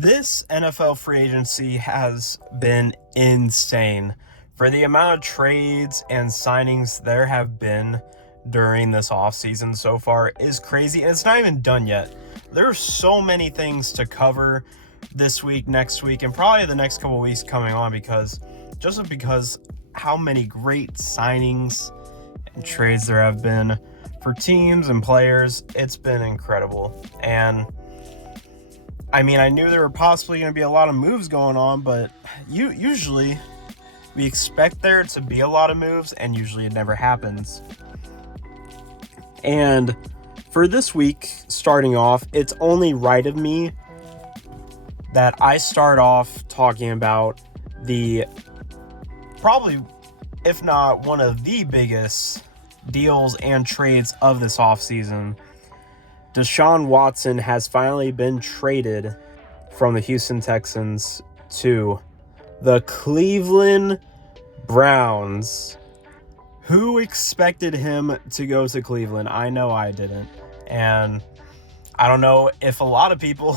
This NFL free agency has been insane. For the amount of trades and signings there have been during this offseason so far is crazy, and it's not even done yet. There are so many things to cover this week, next week, and probably the next couple weeks coming on because how many great signings and trades there have been for teams and players. It's been incredible. And I knew there were possibly going to be a lot of moves going on, but usually we expect there to be a lot of moves, and usually it never happens. And for this week, starting off, it's only right of me that I start off talking about the probably, if not one of the biggest deals and trades of this offseason. Deshaun Watson has finally been traded from the Houston Texans to the Cleveland Browns. Who expected him to go to Cleveland? I know I didn't. And I don't know if a lot of people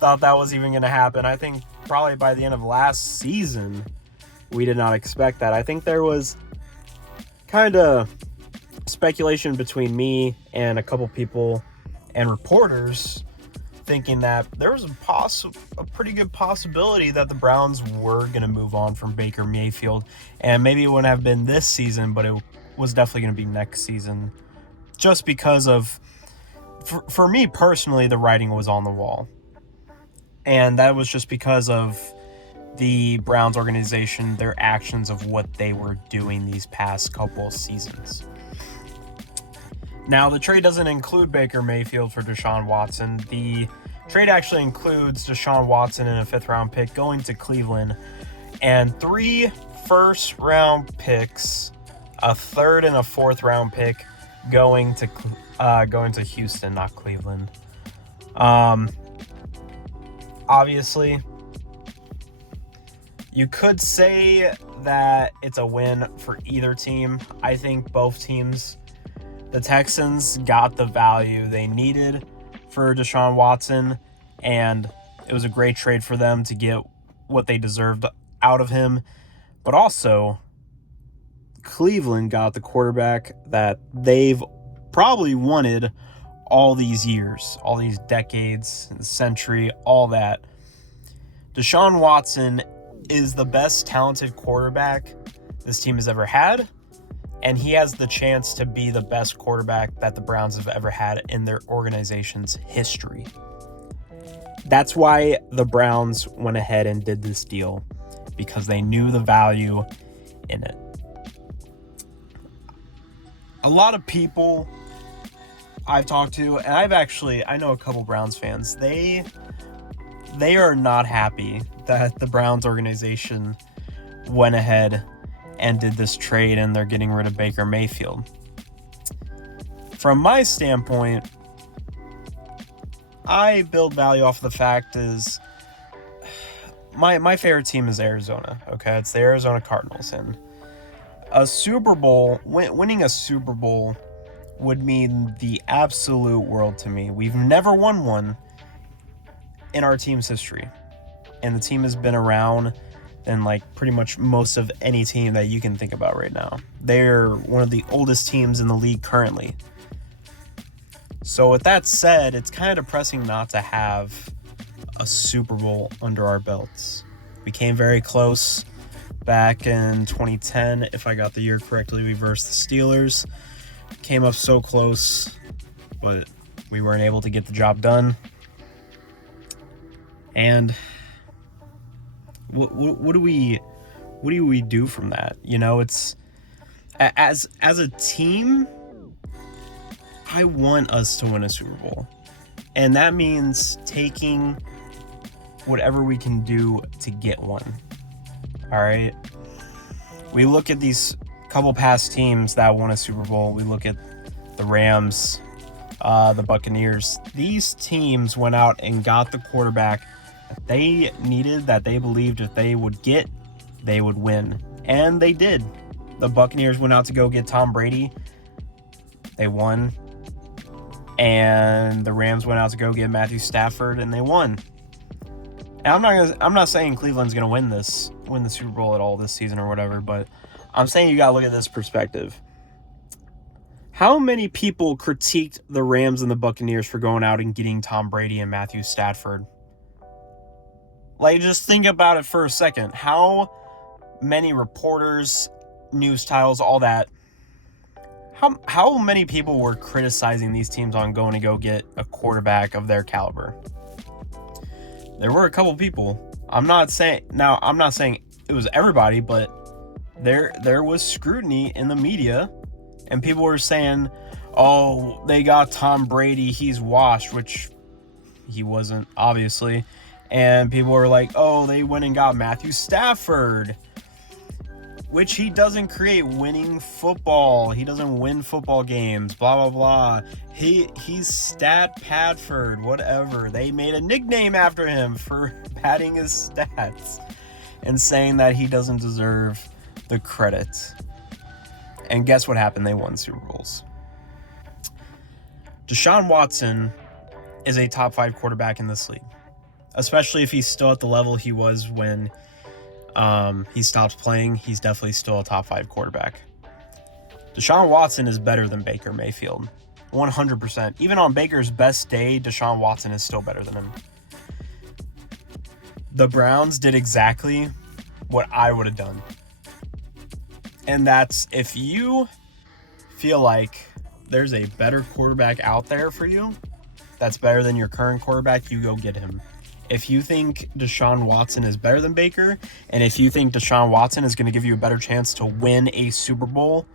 thought that was even going to happen. I think probably by the end of last season, we did not expect that. I think there was kind of speculation between me and a couple people and reporters thinking that there was a pretty good possibility that the Browns were going to move on from Baker Mayfield, and maybe it wouldn't have been this season, but it was definitely going to be next season, just because of, for me personally, the writing was on the wall, and that was just because of the Browns organization, their actions of what they were doing these past couple of seasons. Now, the trade doesn't include Baker Mayfield for Deshaun Watson. The trade actually includes Deshaun Watson and a 5th-round pick going to Cleveland, and 3 first-round picks, a 3rd and a 4th-round pick going to Houston, not Cleveland. Obviously, you could say that it's a win for either team. I think both teams. The Texans got the value they needed for Deshaun Watson, and it was a great trade for them to get what they deserved out of him. But also, Cleveland got the quarterback that they've probably wanted all these years, all these decades, century, all that. Deshaun Watson is the best talented quarterback this team has ever had. And he has the chance to be the best quarterback that the Browns have ever had in their organization's history. That's why the Browns went ahead and did this deal, because they knew the value in it. A lot of people I've talked to, and I know a couple Browns fans, they are not happy that the Browns organization went ahead and did this trade, and they're getting rid of Baker Mayfield. From my standpoint, I build value off the fact is my favorite team is Arizona. Okay, it's the Arizona Cardinals, and a Super Bowl, winning a Super Bowl would mean the absolute world to me. We've never won one in our team's history, and the team has been around than pretty much most of any team that you can think about right now. They're one of the oldest teams in the league currently. So with that said, it's kind of depressing not to have a Super Bowl under our belts. We came very close back in 2010, if I got the year correctly. We versed the Steelers. Came up so close, but we weren't able to get the job done. And what do we do from that? It's as a team, I want us to win a Super Bowl, and that means taking whatever we can do to get one. All right, we look at these couple past teams that won a Super Bowl. We look at the Rams, the Buccaneers. These teams went out and got the quarterback that they needed, that they believed if they would get, they would win. And they did. The Buccaneers went out to go get Tom Brady. They won. And the Rams went out to go get Matthew Stafford, and they won. And I'm not saying Cleveland's gonna win the Super Bowl at all this season or whatever, but I'm saying you gotta look at this perspective. How many people critiqued the Rams and the Buccaneers for going out and getting Tom Brady and Matthew Stafford? Like, just think about it for a second. How many reporters, news titles, all that, how many people were criticizing these teams on going to go get a quarterback of their caliber? There were a couple people. I'm not saying it was everybody, but there was scrutiny in the media, and people were saying, oh, they got Tom Brady, he's washed, which he wasn't, obviously. And people were like, oh, they went and got Matthew Stafford, which he doesn't create winning football. He doesn't win football games, blah, blah, blah. He's Stat Padford, whatever. They made a nickname after him for padding his stats and saying that he doesn't deserve the credit. And guess what happened? They won Super Bowls. Deshaun Watson is a top 5 quarterback in this league, especially if he's still at the level he was when he stopped playing. He's definitely still a top 5 quarterback. Deshaun Watson is better than Baker Mayfield. 100%. Even on Baker's best day, Deshaun Watson is still better than him. The Browns did exactly what I would have done. And that's, if you feel like there's a better quarterback out there for you that's better than your current quarterback, you go get him. If you think Deshaun Watson is better than Baker, and if you think Deshaun Watson is going to give you a better chance to win a Super Bowl,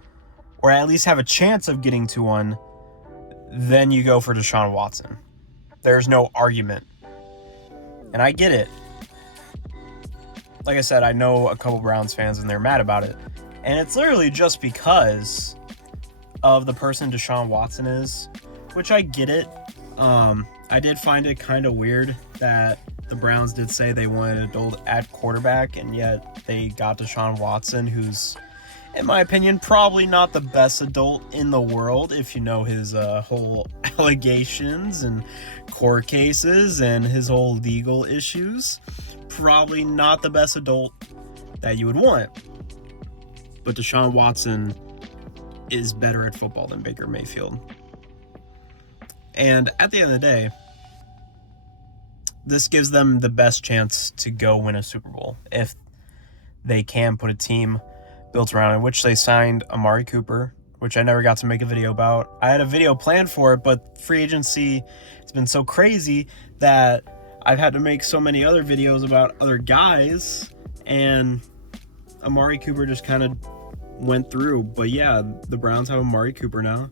or at least have a chance of getting to one, then you go for Deshaun Watson. There's no argument. And I get it. Like I said, I know a couple Browns fans and they're mad about it. And it's literally just because of the person Deshaun Watson is, which I get it. I did find it kind of weird that the Browns did say they wanted an adult at quarterback, and yet they got Deshaun Watson, who's, in my opinion, probably not the best adult in the world if you know his whole allegations and court cases and his whole legal issues. Probably not the best adult that you would want. But Deshaun Watson is better at football than Baker Mayfield. And at the end of the day, this gives them the best chance to go win a Super Bowl if they can put a team built around it, which they signed Amari Cooper, which I never got to make a video about. I had a video planned for it, but free agency has been so crazy that I've had to make so many other videos about other guys, and Amari Cooper just kind of went through. But yeah, the Browns have Amari Cooper now,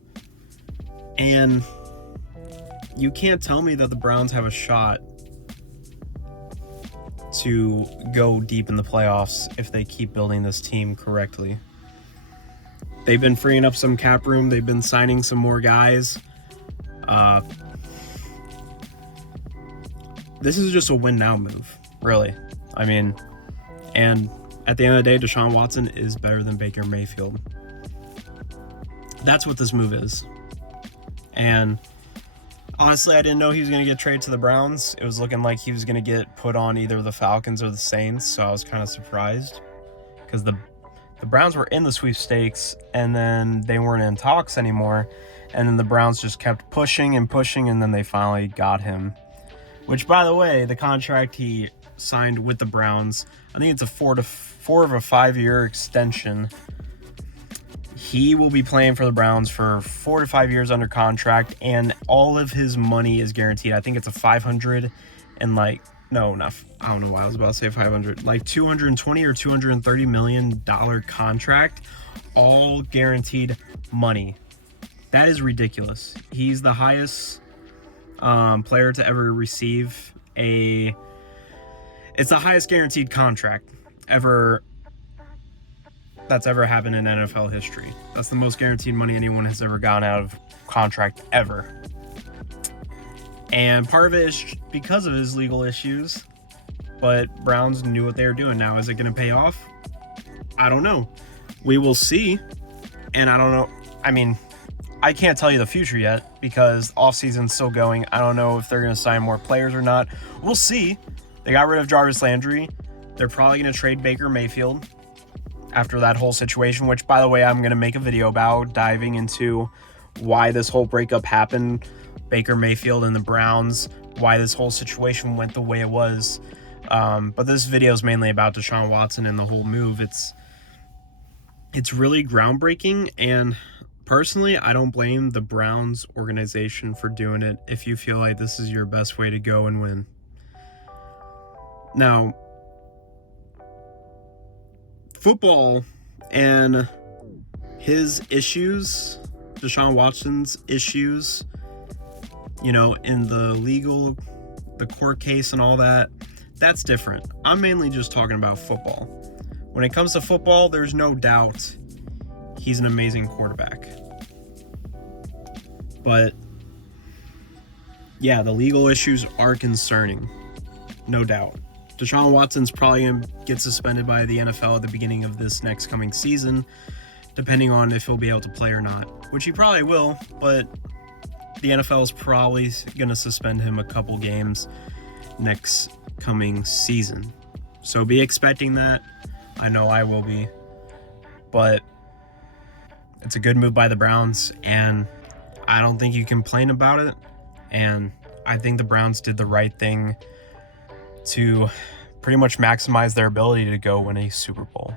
and you can't tell me that the Browns have a shot to go deep in the playoffs if they keep building this team correctly. They've been freeing up some cap room. They've been signing some more guys. This is just a win now move, really. I mean, and at the end of the day, Deshaun Watson is better than Baker Mayfield. That's what this move is. And honestly, I didn't know he was going to get traded to the Browns. It was looking like he was going to get put on either the Falcons or the Saints, so I was kind of surprised because the Browns were in the sweepstakes, and then they weren't in talks anymore, and then the Browns just kept pushing, and then they finally got him. Which, by the way, the contract he signed with the Browns, I think it's a 4 of a 5-year extension. He will be playing for the Browns for 4 to 5 years under contract, and all of his money is guaranteed. I think it's a 500 and I don't know why I was about to say 500, like $220 or $230 million contract, all guaranteed money. That is ridiculous. He's the highest player to ever receive it's the highest guaranteed contract that's ever happened in NFL history. That's the most guaranteed money anyone has ever gotten out of contract ever. And part of it is because of his legal issues, but Browns knew what they were doing. Now, is it going to pay off? I don't know. We will see. And I don't know. I mean, I can't tell you the future yet because offseason's still going. I don't know if they're going to sign more players or not. We'll see. They got rid of Jarvis Landry. They're probably going to trade Baker Mayfield after that whole situation, which, by the way, I'm going to make a video about, diving into why this whole breakup happened, Baker Mayfield and the Browns, why this whole situation went the way it was. But this video is mainly about Deshaun Watson and the whole move. It's really groundbreaking, and personally, I don't blame the Browns organization for doing it if you feel like this is your best way to go and win. Now, football and his issues, Deshaun Watson's issues, in the court case and all that, that's different. I'm mainly just talking about football. When it comes to football, there's no doubt he's an amazing quarterback. But yeah, the legal issues are concerning, no doubt. Deshaun Watson's probably going to get suspended by the NFL at the beginning of this next coming season, depending on if he'll be able to play or not, which he probably will, but the NFL is probably going to suspend him a couple games next coming season. So be expecting that. I know I will be. But it's a good move by the Browns, and I don't think you can complain about it. And I think the Browns did the right thing to pretty much maximize their ability to go win a Super Bowl.